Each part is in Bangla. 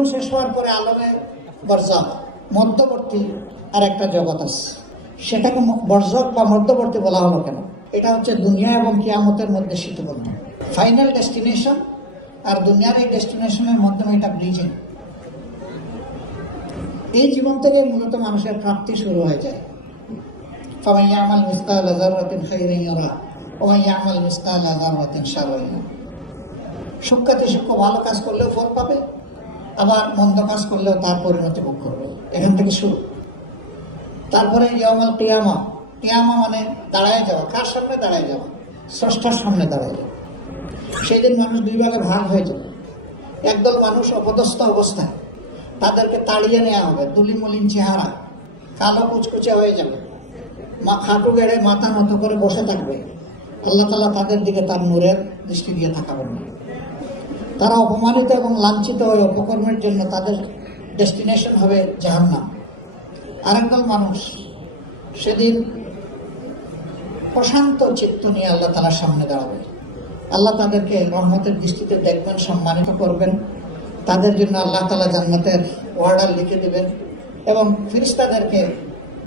জীবন শেষ হওয়ার পরে আলমে বরজাখ, মধ্যবর্তী আর একটা জগৎ আছে। সেটাকে বরজাখ বা মধ্যবর্তী বলা হলো কেন? এটা হচ্ছে দুনিয়া এবং কিয়ামতের মধ্যে সেতুবন্ধ, ফাইনাল ডেস্টিনেশন আর দুনিয়ার এই ডেস্টিনেশনের মাধ্যমে এটা ব্রিজিং। এই জীবন থেকে মূলত মানুষের প্রাপ্তি শুরু হয়ে যায়। ফামান ইয়ামাল মিসকালা যাররাতিন খাইরান ইয়ারা ওয়া মান ইয়ামাল মিসকালা যাররাতিন শাররান ইয়ারা। সূক্ষ্মাতি সূক্ষ্ম ভালো কাজ করলেও ফল পাবে, আবার মন্দ কাজ করলেও তার পরিণতি ভোগ করবে। এখান থেকে শুরু। তারপরে ইয়াউমুল কিয়ামা, কিয়ামা মানে দাঁড়ায় যাওয়া। কার সামনে দাঁড়ায় যাওয়া? স্রষ্টার সামনে দাঁড়ায় যাওয়া। সেই দিন মানুষ দুই ভাগে ভাগ হয়ে যাবে। একদল মানুষ অপদস্থ অবস্থায়, তাদেরকে তাড়িয়ে নেওয়া হবে। দুলিমলিন চেহারা, কালো কুচকুচে হয়ে যাবে, খাটু গেড়ে মাথা নত করে বসে থাকবে। আল্লাহ তাআলা তাদের দিকে তার নূরের দৃষ্টি দিয়ে তাকাবেন না। তারা অপমানিত এবং লাঞ্ছিত হয়ে অপকর্মের জন্য তাদের ডেস্টিনেশন হবে জাহান্নাম। আরেকদল মানুষ সেদিন প্রশান্ত চিত্ত নিয়ে আল্লাহ তাআলার সামনে দাঁড়াবে। আল্লাহ তাদেরকে রহমতের দৃষ্টিতে দেখবেন, সম্মানিত করবেন। তাদের জন্য আল্লাহ তাআলা জান্নাতের ওয়ার্ডার লিখে দেবেন এবং ফেরেশতাদেরকে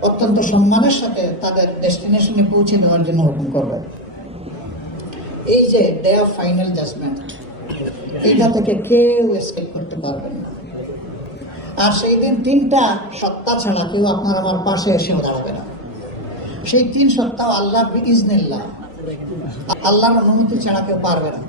অত্যন্ত সম্মানের সাথে তাদের ডেস্টিনেশনে পৌঁছে দেওয়ার জন্য হুকুম করবেন। এই যে ডে অফ ফাইনাল জাজমেন্ট, এইটা থেকে কেউ এসকেপ করতে পারবেন না। আর সেই দিন তিনটা সত্তা ছাড়া কেউ আপনার আমার পাশে এসেও দাঁড়াবে না। সেই তিন সত্তাও আল্লাহ বিইজনিল্লাহ, আল্লাহর অনুমতি ছাড়া কেউ পারবে না।